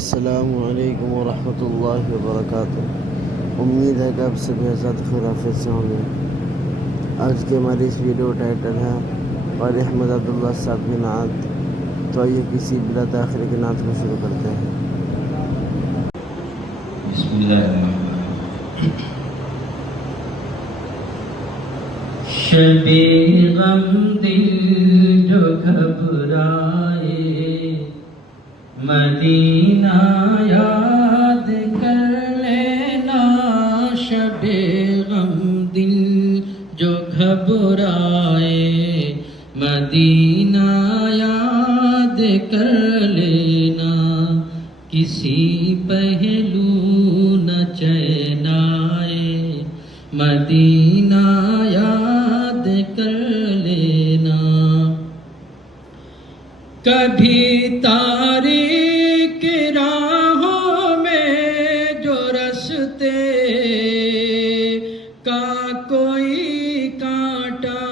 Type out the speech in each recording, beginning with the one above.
अस्सलामुअलैकुम वरहमतुल्लाहि वबरकातुह। उम्मीद है कि आप सभी आज़ाद खिलाफत से होंगे। आज की हमारी इस वीडियो टाइटल है क़ारी अहमद अब्दुल्लाह साहब की नात। तो आइए किसी बिला ताख़ीर की नात को शुरू करते हैं। शबे गम दिल जो घबराए, मदीना याद कर लेना। शबे गम दिल जो घबराए, मदीना याद कर लेना। किसी पहलू न चैन आए, मदीना याद कर लेना। कभी तारीक राहों में जो रस्ते का कोई कांटा,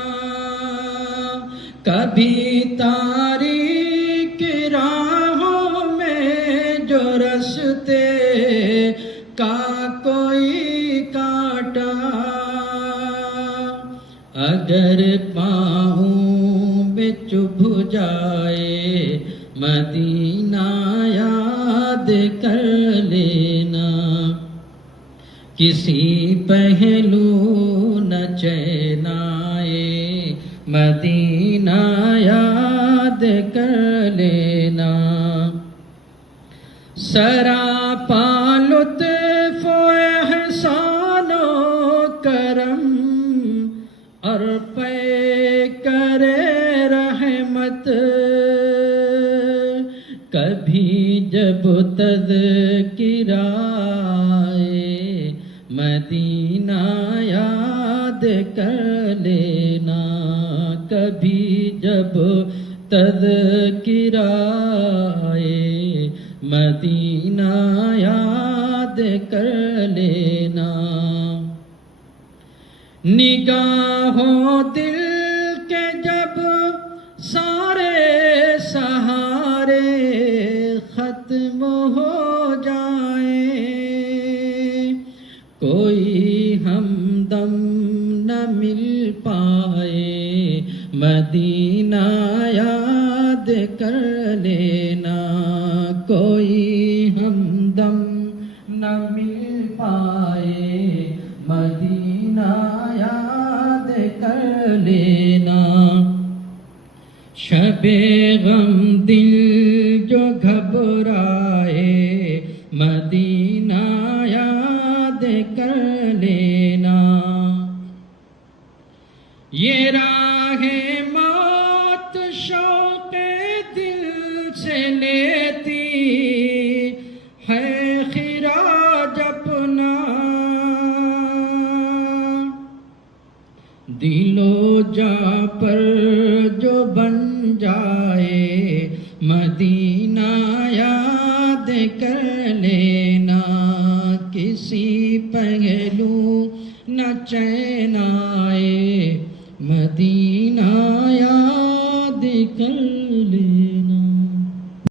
कभी तारीक राहों में जो रस्ते का कोई कांटा। अगर पाँव में चुभ जाए, मदीना याद कर लेना। किसी पहलू न चैन आए, मदीना याद कर लेना। सरापा लुत्फ़ एहसानो करम और पे करे रहमत। कभी जब तज़किरा आए, मदीना याद कर लेना। कभी जब तज़किरा आए, मदीना याद कर लेना। निगाहों दिल के जब सारे सहारे खत्म हो जाए, कोई हमदम न मिल पाए, मदीना याद कर लेना। कोई हमदम न मिल पाए, मदीना याद कर लेना। शबे गम दिल जो घबराए, मदीना याद कर लेना। ये राहे मौत शौक़े दिल से लेती है खिराज अपना। दिलो जा पर जो बन जाए, मदीना याद कर लेना। किसी पहलू न चैन आए, मदीना